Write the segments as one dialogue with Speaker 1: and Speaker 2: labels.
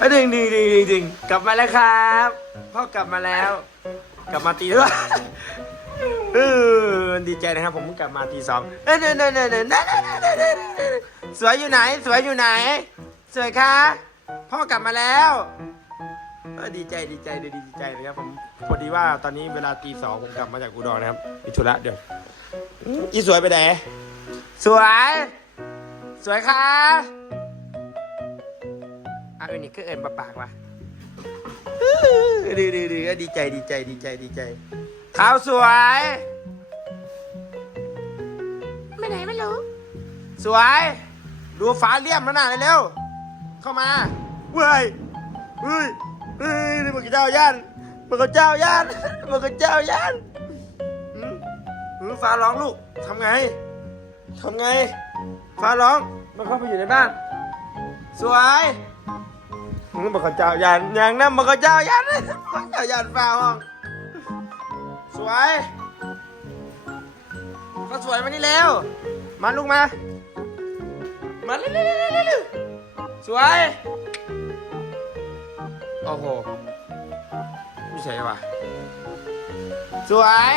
Speaker 1: อะดึงดึงดึงดึงดึงกลับมาแล้วครับพ่อกลับมาแล้ว กลับมาตีด้วยเออดีใจนะครับ ผมเพิ่งกลับมาตีสองเอ้ยเนยเนยเนยเนยเนยเนยเนยเนยเนยสวยอยู่ไหน สวยอยู่ไหน สวยคะพ่อกลับมาแล้วเออดีใจดีใจดีดีใจเลยครับผมพอดีว่าตอนนี้เวลาตีสองผมกลับมาจากอุดรนะครับมีธุระเดี๋ยวอีสวยไปไหนสวย สวยค่ะ อะเอ็นนี่ก็เอ็นปากปากวะดีดีดีดีใจดีใจดีใจดีใจขาวสวย
Speaker 2: ไปไหนไม่รู้
Speaker 1: สวย ดูฟ้าเลี่ยมแล้วนะเร็วๆเข้ามาเว้ยเฮ้ยเฮ้ยนี่มันก็เจ้าย่านมันก็เจ้าย่านมันก็เจ้าย่านหืมหืมฟ้าร้องลูกทำไงทำไง ฟ้าร้องมันเข้าไปอยู่ในบ้าน สวย หืมมันก็เจ้ายานอย่างนั้นมันก็เจ้ายานมันเจ้ายานฟ้าห้อง สวยก็สวยมานี่เร็วมาลูกมา มาเร็วเร็วเร็วเร็วเร็วสวย โอ้โหไม่ใช่ว่ะสวย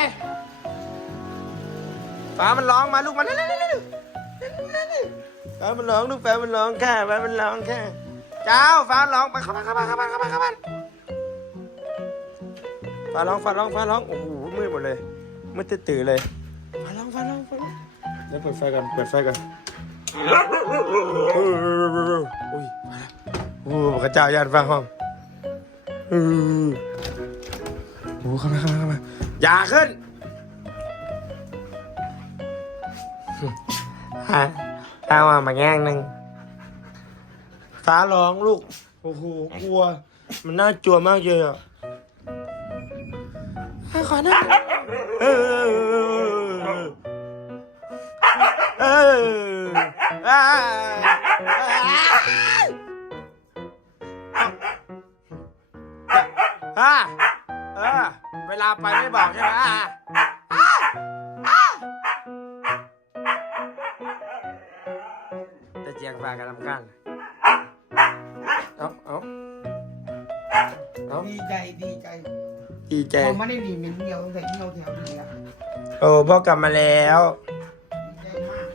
Speaker 1: ฟ้ามันร้องมาลูกมาเร็วเร็วเร็วเร็วฟ้ามันร้องลูกฟ้ามันร้องแค่ฟ้ามันร้องแค่ เจ้าฟ้าร้องไปเข้าบ้านเข้าบ้านเข้าบ้านเข้าบ้านเข้าบ้านฟ้าร้องฟ้าร้องฟ้าร้องโอ้โหมืดหมดเลยมืดตื่นๆเลยฟ้าร้องฟ้าร้องฟ้าร้องเดี๋ยวเปิดไฟก่อนเปิดไฟก่อนอุ้ยโอ้พระเจ้าย่านฟ้าห้องอือโอ้เข้ามาเข้ามาเข้ามาอย่าขึ้นฮะตามมามาแง่งหนึ่ง ฟ้าร้องลูก โอ้โห กลัว มันน่ากลัวมากเลยอะให้ขอหน้าเออเอออ่าอ่าเออ เวลาไปไม่บอกใช่ไหมอ่าอ่าอ่าแต่เจียงฟ้ากันลำกัน เอาเอาเอา
Speaker 3: ดีใจดีใจ
Speaker 1: ดีใจ
Speaker 3: พอมาได้ดีเหม็นเดียวตั้งแต่ที่เราแถวนี้ละ
Speaker 1: โอ้พ่อกลับมาแล้ว
Speaker 3: ดีใจมาก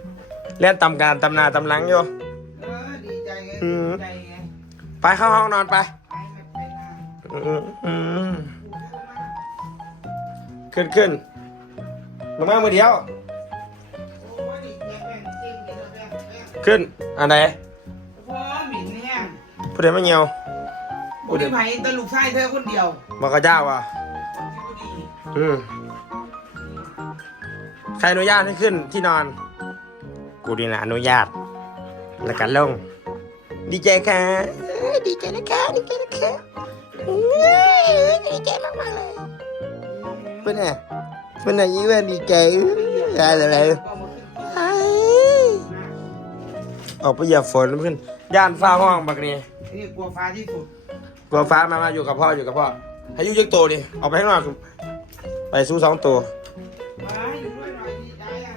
Speaker 1: เล่นตำการตำนาตำหลังอยู่
Speaker 3: เออดีใจไง
Speaker 1: อืม
Speaker 3: ดีใจไง
Speaker 1: ไปเข้าห้องนอนไป
Speaker 3: ไปไม่ไปหน้า
Speaker 1: อืมอืมขึ้นขึ้นลงมามือเดียว
Speaker 3: โอ้ยดิแยกแบ่งจริงจริงแบ่งแบ่ง
Speaker 1: ขึ้นอันไหน
Speaker 3: พอหมิ่นเนี่ย
Speaker 1: ผู้ใดไม่เงียว
Speaker 3: บุรีไผ่ตลุกไส้เธอคนเดียว
Speaker 1: บอกกับเจ้าว่ะ
Speaker 3: ที่บุรี
Speaker 1: อืมใครอนุญาตให้ขึ้นที่นอน กูดีนะอนุญาต แล้วกันลง ดีใจค่ะเอ้ยดีใจนะคะดีใจนะคะเอ้ยดีใจมากๆเลยเป็นไงเป็นไงยี่ว่าดีใจอะไรอะไร
Speaker 3: ก็มาขึ้น
Speaker 1: ไอ้ออกไปเหยียบฝนเพื่อน ย่านฟ้าห้องบักนี่
Speaker 3: นี่กลัวฟ้าที่สุด
Speaker 1: กลัวฟ้ามามาอยู่กับพ่ออยู่กับพ่อให้อยุยกตัวดิออกไปข้างนอกไปสู้สองตัว
Speaker 3: มาอยู่ด้วยหน่อยดีใจอะ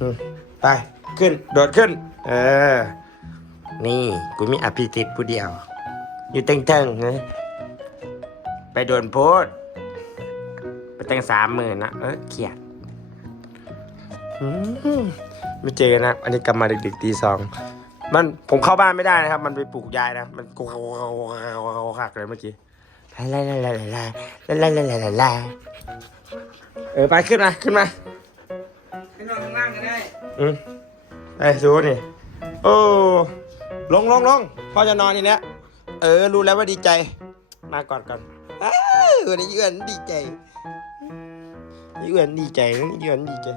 Speaker 1: อืมไปขึ้นโดดขึ้น เออ นี่กูมีอภิสิทธิ์ผู้เดียว อยู่เต็งๆนะไปโดนโพสต์ไปตั้งสามหมื่นนะเออเขียดอืม ไม่เจอนะ อันนี้กลับมาดึกๆตีสองมันผมเข้าบ้านไม่ได้นะครับ มันไปปลูกยายนะ มันกูหักเลยเมื่อกี้ลาลาลาลาลาลาลาลาลาลาเออไปขึ้นมาขึ้นมา
Speaker 3: ไปนอนข้างล่างก็ได้
Speaker 1: อืมไอ้ซูนี่ โอ้ ลงลงลงพ่อจะนอนทีเนี้ยเออ รู้แล้วว่าดีใจ มากอนก่อนอ้าวนี่เยือนดีใจเยือนดีใจนะเยือนดีใจ